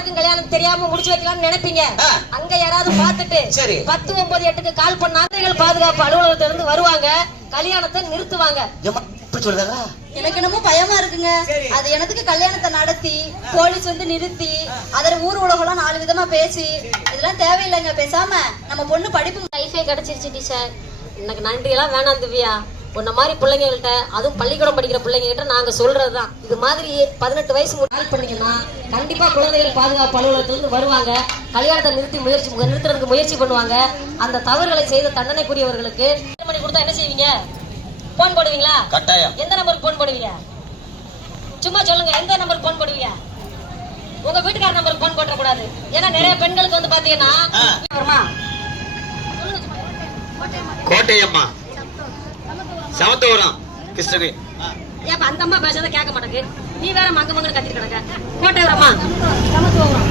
யாருக்கும் கல்யாணம் தெரியாம முடிச்சு வைக்கலாம்னு நினைப்பீங்க. அங்க யாராவது பாத்துட்டு 10-9-8க்கு கால் பண்ணாங்க பாதுகாப்பு அலுவலகத்துல இருந்து வருவாங்க, கல்யாணத்தை நிறுத்துவாங்க. எனக்கு என்னமோ பயமா இருக்குங்க. அது எனக்கு கல்யாணத்தை நடத்தி போலீஸ் வந்து நிறுத்தி அதோட ஊர் உலகம் 4 விதமா பேசி இதெல்லாம் தேவையில்லைங்க. பேசாம நம்ம பொண்ணு படிப்பு லைஃபே கிடைச்சிருச்சு டீச்சர். எனக்கு நன்றி எல்லாம் வேணாம் திவ்யா. உன்ன மாதிரி பிள்ளைங்கள்ட்ட, அதுவும் பள்ளிக்கூடம் படிக்கிற பிள்ளைங்க கிட்ட நாங்க சொல்றதுதான், இது மாதிரி 18 வயசு கால் பண்ணீங்கன்னா கண்டிப்பா குழந்தைகள் பாதுகாப்பு அலுவலகத்துல இருந்து வருவாங்க, கல்யாணத்தை நிறுத்துறதுக்கு முயற்சி பண்ணுவாங்க. அந்த தவறுகளை செய்த தண்டனைக்குரியவர்களுக்கு பண்ணி கொடுத்தா என்ன செய்வீங்க? போன் போடுவீங்களா? கட்டாயம். எந்த நம்பருக்கு போன் போடுவீங்க? சும்மா சொல்லுங்க, எந்த நம்பருக்கு போன் போடுவீங்க? உங்க வீட்டுக்கார நம்பருக்கு போன் போட கூடாது. ஏன்னா நிறைய பெண்களுக்கு வந்து பாத்தீங்கன்னா கோட்டையம்மா சமத்துவரம் கிருஷ்ணகிரி. ஏப்பா அந்த அம்மா பேசுறத கேட்க மாட்டேங்குது, நீ வேற மங்க மங்கன்னு கத்திட்டு கிடக்க. கோட்டையம்மா சமத்துவரம்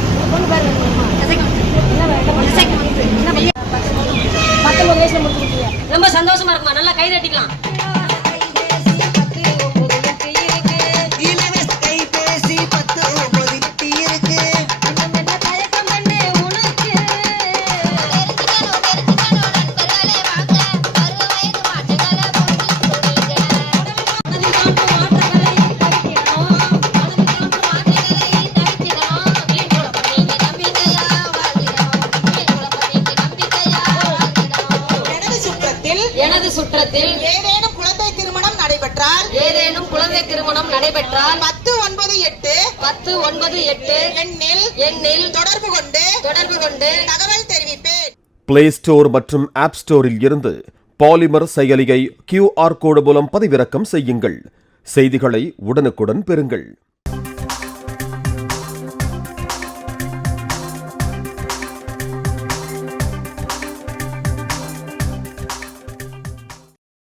19 வயசுல முடிச்சுக்கிட்டீங்க. ரொம்ப சந்தோஷமா இருக்குமா? நல்லா கை தட்டிக்கலாம். எனது சுற்றத்தில் ஏதேனும் குழந்தை திருமணம் நடைபெற்றால் 10-9-8 எண்ணில் தொடர்பு கொண்டு தகவல் தெரிவிப்பேன். பிளே ஸ்டோர் மற்றும் ஆப் ஸ்டோரில் இருந்து பாலிமர் செயலியை QR கோடு மூலம் பதிவிறக்கம் செய்யுங்கள். செய்திகளை உடனுக்குடன் பெறுங்கள்.